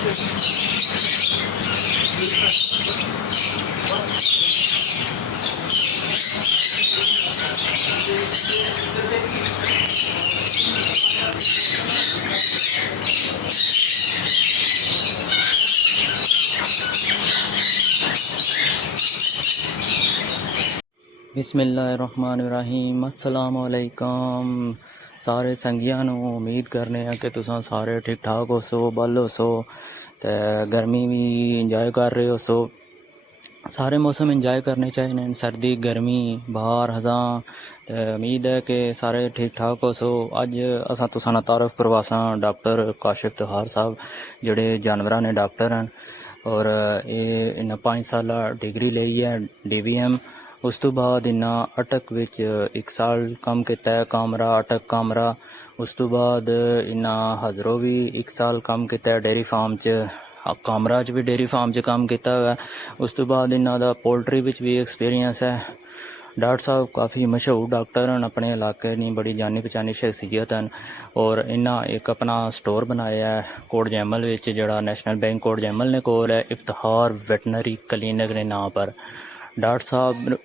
बिस्मिल्लाहिर्रहमानिर्रहीम। अस्सलामु अलैकुम सारे संगियां नूं। उम्मीद करने कि तुसां सारे ठीक ठाक हो सो, बल हो सो ते गर्मी भी इंजॉय कर रहे हो सो। सारे मौसम इंजॉय करने चाहिए, सर्दी गर्मी बाहर हज़ां। उम्मीद है कि सारे ठीक ठाक हो सो। अज असां तुसां नाल तारफ करवासां डॉक्टर इफ्तिखार साहब, जिहड़े जानवरां ने डॉक्टर हैं और ये इन्हें 5 साल डिग्री ली है DVM। उस तो बाद इन्हें अटक विच 1 साल काम किया है, कामरा अटक कामरा। उस तो बाद इन्हें हज़रों भी 1 साल काम किया है डेयरी फार्म च, कामरा च भी डेयरी फार्म च काम किया हुआ है। उस तो बाद इन्हों दा पोल्ट्री विच भी एक्सपीरियंस है। डॉक्टर साहब काफ़ी मशहूर डॉक्टर हैं, अपने इलाके की बड़ी जानी पहचानी शख्सियत हैं। और इन्हें एक अपना स्टोर बनाया है कोट जैमल विच, जिहड़ा नैशनल बैंक कोट जैमल ने कोल है, इफ्तिखार वेटनरी क्लिनिक के नाम पर। डॉक्टर साहब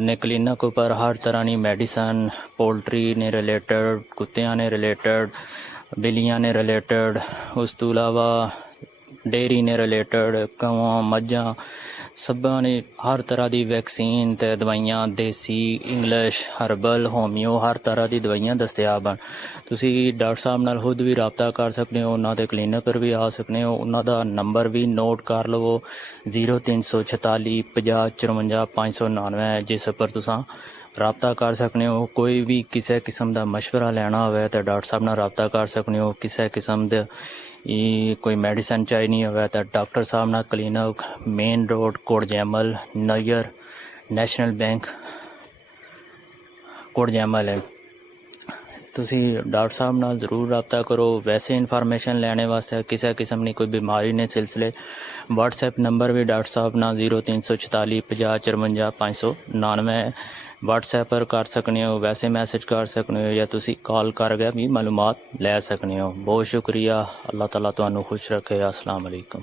ने क्लिनिक पर हर तरह की मेडिसन, पोल्ट्री ने रिलेटेड, कुत्तियां ने रिलेटेड, बिल्लियां ने रिलेटेड, उस तो अलावा डेयरी ने रिलेटेड, गवां मज्जां सब्बां ने हर तरह की वैक्सीन ते दवाइयां, देसी इंग्लिश हर्बल होमियो हर तरह की दवाइयां दस्तियाब हैं। तुसी डॉक्टर साहब नाल खुद भी रबता कर सकते हो, उन्होंने क्लिनिक पर भी आ सकते हो। उन्होंने नंबर भी नोट कर लवो 0346 50 54 599, जिस पर तुसां रबता कर सकते हो। कोई भी किसी किस्म का मशवरा लेना हो तो डॉक्टर साहब नाल रबता कर सकते हो। किसी किस्म के कोई मेडिसन चाहिए हो तो डॉक्टर साहब नाल clinic main road Kot Jaimal near national bank Kot Jaimal है। तुसी डॉक्टर साहब नाल ज़रूर रबता करो। वैसे इन्फॉर्मेशन लेने वास्ते किसी किस्म की कोई बीमारी ने सिलसिले व्हाट्सएप नंबर भी डॉक्टर साहब ना 0346 50 54 599 व्हाट्सएप पर कर सकते हो। वैसे मैसेज कर सकते हो या तुसी कॉल करके भी मालूमात ले सकते हो। बहुत शुक्रिया। अल्लाह ताला तुहानू खुश रखे। अस्सलाम वालेकुम।